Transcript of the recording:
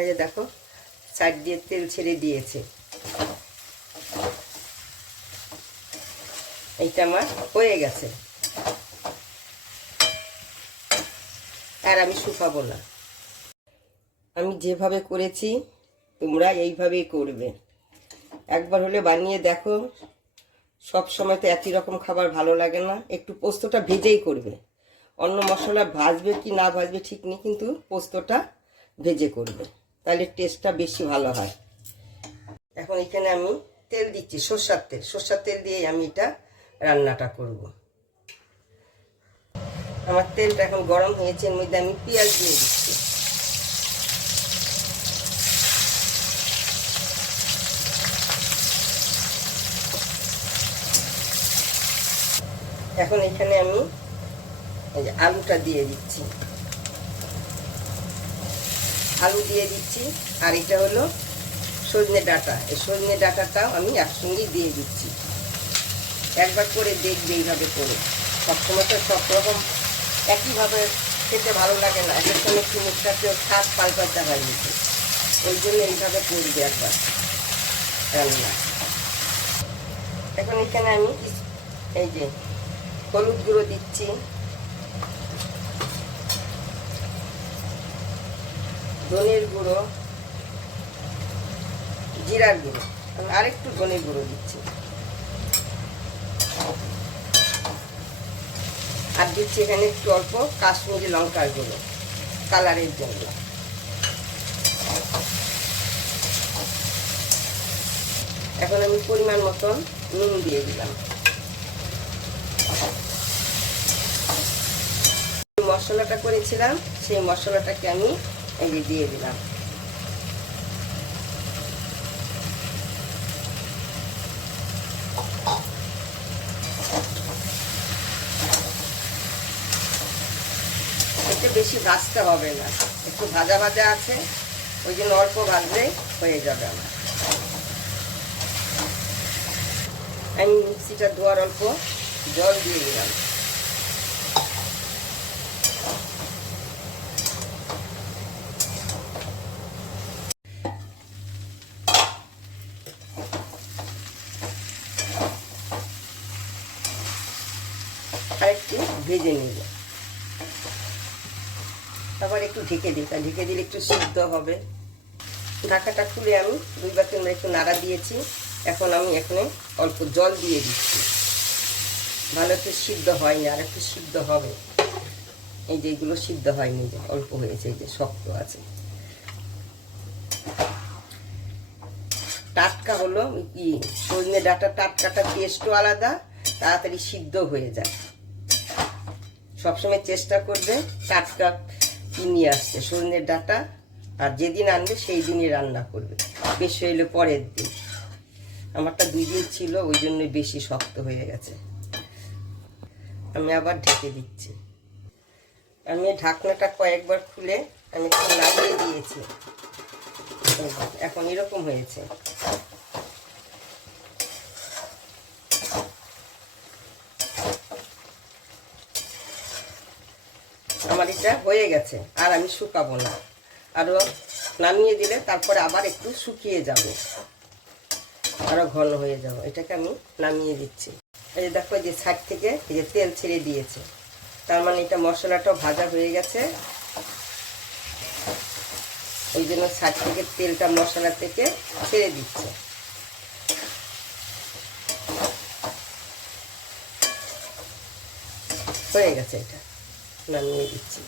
এই যে দেখো সাইড দিয়ে তেল ছেড়ে দিয়েছে। এইটা আমার হয়ে গেছে, আর আমি শুকাবো না। আমি যেভাবে করেছি তোমরা এইভাবেই করবে। একবার হলে বানিয়ে দেখো। সব সময় তো একই রকম খাবার ভালো লাগে না, একটু পোস্তটা ভেজেই করবে। অন্য মশলা ভাজবে কি না ভাজবে ঠিক নেই, কিন্তু পোস্তটা ভেজে করবে, তাহলে টেস্টটা বেশি ভালো হয়। এখন এখানে আমি তেল দিচ্ছি, সরষের তেল দিয়ে আমি এটা রান্নাটা করব। আমার তেলটা এখন গরম হয়েছে, এর মধ্যে আমি পেঁয়াজ দিয়ে দিচ্ছি। এখন এখানে আমি এই যে আলুটা দিয়ে দিচ্ছি, আলু দিয়ে দিচ্ছি। আর এটা হলো সজনে ডাঁটা, এই সজনে ডাঁটাটাও আমি একসঙ্গেই দিয়ে দিচ্ছি। একবার করে দেখবে এইভাবে করে। সবসময় তো সব রকম একইভাবে খেতে ভালো লাগে না, এক এক সময় একটু মুখটাকেও স্বাদ পাল্টাতে হয় নিতে, ওই জন্য এইভাবে করবে একবার রান্না। এখন এখানে আমি এই যে হলুদ গুঁড়ো দিচ্ছি, ধনের গুঁড়ো, জিরার গুঁড়ো, আমি আরেকটু ধনের গুঁড়ো দিচ্ছি, আর দিচ্ছি এখানে একটু অল্প কাশ্মীরি লঙ্কার গুঁড়ো কালারের জন্য। এখন আমি পরিমাণ মতন নুন দিয়ে দিলাম। মশলাটা করেছিলাম সেই মশলাটাকে আমি এই দিয়ে দিলাম। একটু বেশি ভাজতে হবে না, একটু ভাজা ভাজা আছে, ওই জন্য অল্প ভাজলেই হয়ে যাবে আমার। আমি মিক্সিটা ধোয়ার অল্প জল দিয়ে দিলাম। আর একটু ভেজে নিব, তারপর একটু ঢেকে দিই, ঢেকে দিলে একটু সিদ্ধ হবে। ঢাকাটা খুলে আমি 2 বা 3 বার একটু নাড়া দিয়েছি। এখন আমি এখানে অল্প জল দিয়ে দিচ্ছি, ভালো একটু সিদ্ধ হয়নি, আর একটু সিদ্ধ হবে। এই যে এগুলো সিদ্ধ হয়নি, যে অল্প হয়েছে, এই যে শক্ত আছে। টাটকা হলো কি সজনে ডাঁটা, টাটকাটা টেস্টও আলাদা, তাড়াতাড়ি সিদ্ধ হয়ে যায়। সবসময় চেষ্টা করবে টাটকা নিয়ে আসতে সজনে ডাঁটা, আর যেদিন আনবে সেই দিনই রান্না করবে, বেশি হইলে পরের দিন। আমারটা 2 দিন ছিল, ওই জন্য বেশি শক্ত হয়ে গেছে। আমি আবার ঢেকে দিচ্ছি। আমি ঢাকনাটা কয়েকবার খুলে আমি একটু নাড়িয়ে দিয়েছি, এখন এরকম হয়েছে। আমার এটা হয়ে গেছে, আর আমি শুকাবো না, আরও নামিয়ে দিলে তারপরে আবার একটু শুকিয়ে যাবে, আরও ঘন হয়ে যাবে। এটাকে আমি নামিয়ে দিচ্ছি। এই যে দেখো, যে সাইড থেকে এই যে তেল ছেড়ে দিয়েছে, তার মানে এটা মশলাটাও ভাজা হয়ে গেছে। ওই জন্য সাইড থেকে তেলটা মশলা থেকে ছেড়ে দিচ্ছে। হয়ে গেছে, এটা নামিয়ে দিচ্ছি।